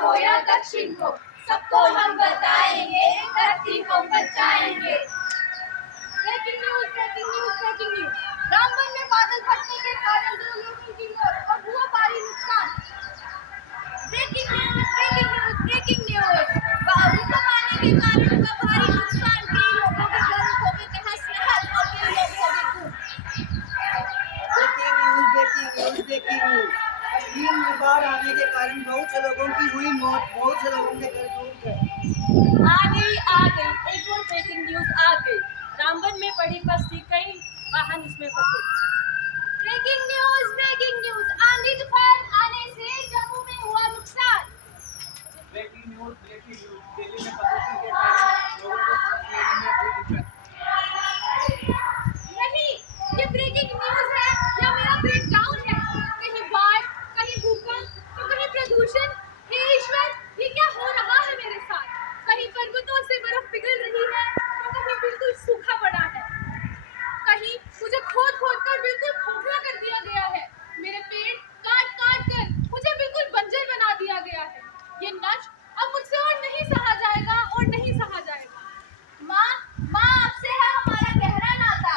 हो या दक्षिण को, सबको हम बताएंगे, धरती को बचाएंगे। Breaking news, breaking news, breaking news. Ramban में बादल फटने के कारण 2 लोगों की मौत और हुआ भारी नुकसान। Breaking news, breaking news, breaking news. भूकंप आने के कारण हुआ भारी नुकसान, कई लोगों के घर हो गए तहस नहस और कई लोग हो गए गुम। Breaking news, breaking news, breaking news. Kashmir में बाढ़ आने के कारण बहुत से लोगों की हुई मौत, बहुत से लोगों के घर डूब गए। आ गई एक और ब्रेकिंग न्यूज आ गई। रामबन में पड़ी बस्ती, कई वाहन इसमें फंसे। Breaking news, breaking news. आंधी तूफान आने से जम्मू में हुआ नुकसान। Breaking news, breaking news. Delhi में प्रदूषण के कारण लोगों को सांस लेने में हुई दिक्कत। नहीं, ये ब्रेकिंग न्यूज है या मेरा ब्रेकडाउन है। कहीं बाढ़, कहीं भूकंप, तो कहीं प्रदूषण। हे ईश्वर, ये क्या हो रहा है मेरे साथ? कहीं पर्वतों से बर्फ पिघल रही है तो कहीं बिल्कुल सूखा पड़ा है। कहीं मुझे खोद खोद कर बिल्कुल खोखला कर दिया गया है। मेरे पेड़ काट काट कर मुझे बिल्कुल बंजर बना दिया गया है। ये नष्ट अब मुझसे और नहीं सहा जाएगा और नहीं सहा जाएगा। माँ आपसे है हमारा गहरा नाता,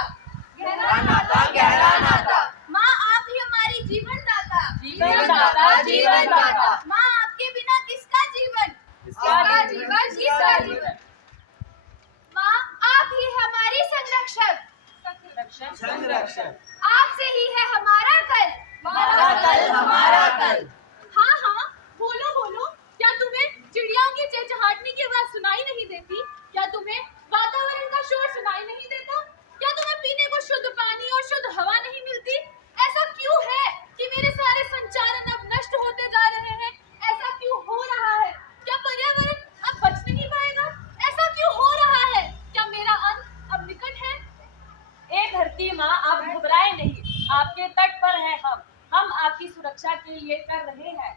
गहरा नाता, गहरा नाता। माँ आप ही हमारी जीवन दाता, जीवन दाता, जीवन दाता। माँ आपके बिना किसका जीवन, किसका जीवन, किसका जीवन। माँ आप ही हमारी संरक्षक, संरक्षक। आपसे ही है हमारा कल, हमारा कल, हमारा कल। हाँ, बोलो बोलो। क्या तुम्हें चिड़ियाओं की चहचहाटने की आवाज सुनाई नहीं देती? क्या तुम्हें वातावरण का शोर सुनाई नहीं देता? क्या तुम्हें पीने को शुद्ध पानी और शुद्ध हवा नहीं मिलती? ऐसा क्यों है कि मेरे सारे संचालन अब नष्ट होते जा रहे हैं? ऐसा क्यों हो रहा है? क्या पर्यावरण अब बच नहीं पाएगा? ऐसा क्यों हो रहा है? क्या मेरा अंत अब निकट है? ए धरती माँ, आप घबराए नहीं, आपके तट पर है हम आपकी सुरक्षा के लिए कर रहे हैं।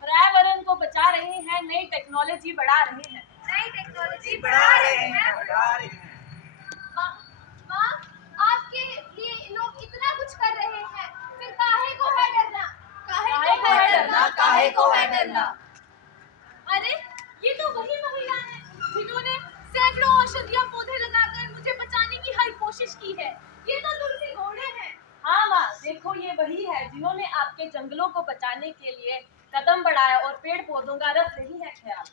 पर्यावरण को बचा रहे हैं, नई टेक्नोलॉजी बढ़ा रहे हैं। बढ़ा रहे हैं, बढ़ा रहे हैं। माँ, आपके लिए लोग इतना कुछ कर रहे हैं, फिर काहे को है डरना? काहे को है डरना, काहे को है डरना? अरे, ये तो वही महिला है जिन्होंने सैकड़ों औषधीय पौधे लगाकर मुझे बचाने की हर कोशिश की है। ये तो तुलसी घोड़े हैं। हाँ माँ, देखो ये वही है जिन्होंने आपके जंगलों को बचाने के लिए कदम बढ़ाया और पेड़ पौधों का रख रही है ख्याल।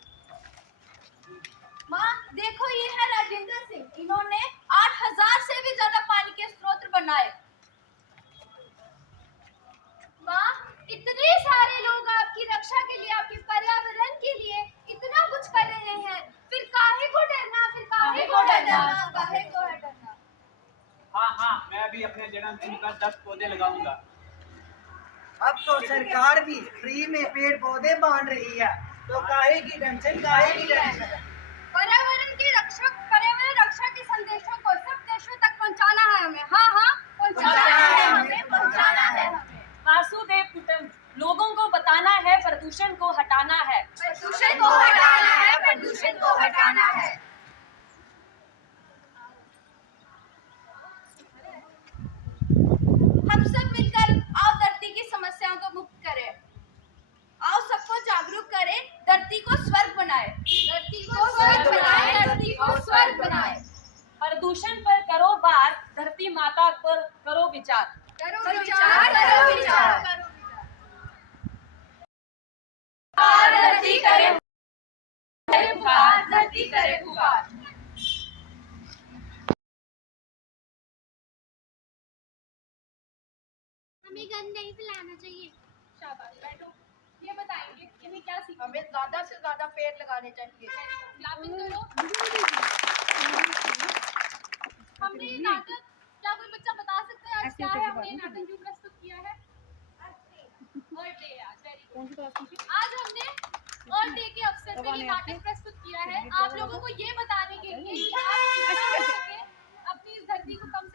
माँ, देखो ये है राजेंद्र सिंह, इन्होंने 8000 से भी ज्यादा पानी के स्रोत बनाए। माँ, इतने सारे लोग आपकी रक्षा के लिए, आपके पर्यावरण के लिए इतना कुछ कर रहे हैं, फिर काहे को डरना, फिर काहे को डरना, काहे को है डरना? हाँ, मैं भी अपने जन्मदिन पर 10 पौधे लगाऊंगा। अब तो सरकार भी फ्री में पेड़ पौधे बांट रही है, तो काहे की टेंशन, काहे की टेंशन? पर्यावरण रक्षा के संदेशों को सब देशों तक पहुंचाना है हमें। हाँ, पहुंचाना है हमें। वासुदेव कुटुंब, लोगों को बताना है, प्रदूषण को हटाना है। प्रदूषण को हटाना है, प्रदूषण को हटाना है। हम सब मिलकर आओ धरती की समस्याओं को मुक्त करें। आओ सबको जागरूक करें, धरती को स्वर्ग बनाए, धरती को स्वर्ग बनाए, धरती को स्वर्ग बनाए। प्रदूषण पर करो बात, धरती माता पर करो विचार। करो विचार, करो विचार। धरती करे पुकार, धरती करे पुकार। हमें गंद नहीं फैलाना चाहिए। शाबाश, बैठो। ये बताएंगे इन्हें क्या सीखा? हमें ज्यादा से ज्यादा पेड़ लगाने चाहिए। क्लैपिंग करो। हमने ये नाटक, क्या कोई बच्चा बता सकता है आज क्या है? हमने ये नाटक क्यों प्रस्तुत किया है? अर्थ डे, वेरी गुड। आज हमने अर्थ डे के अवसर पर ये नाटक प्रस्तुत किया है आप लोगों को ये बताने के लिए कि आप कितना हो सके अपनी इस धरती को कम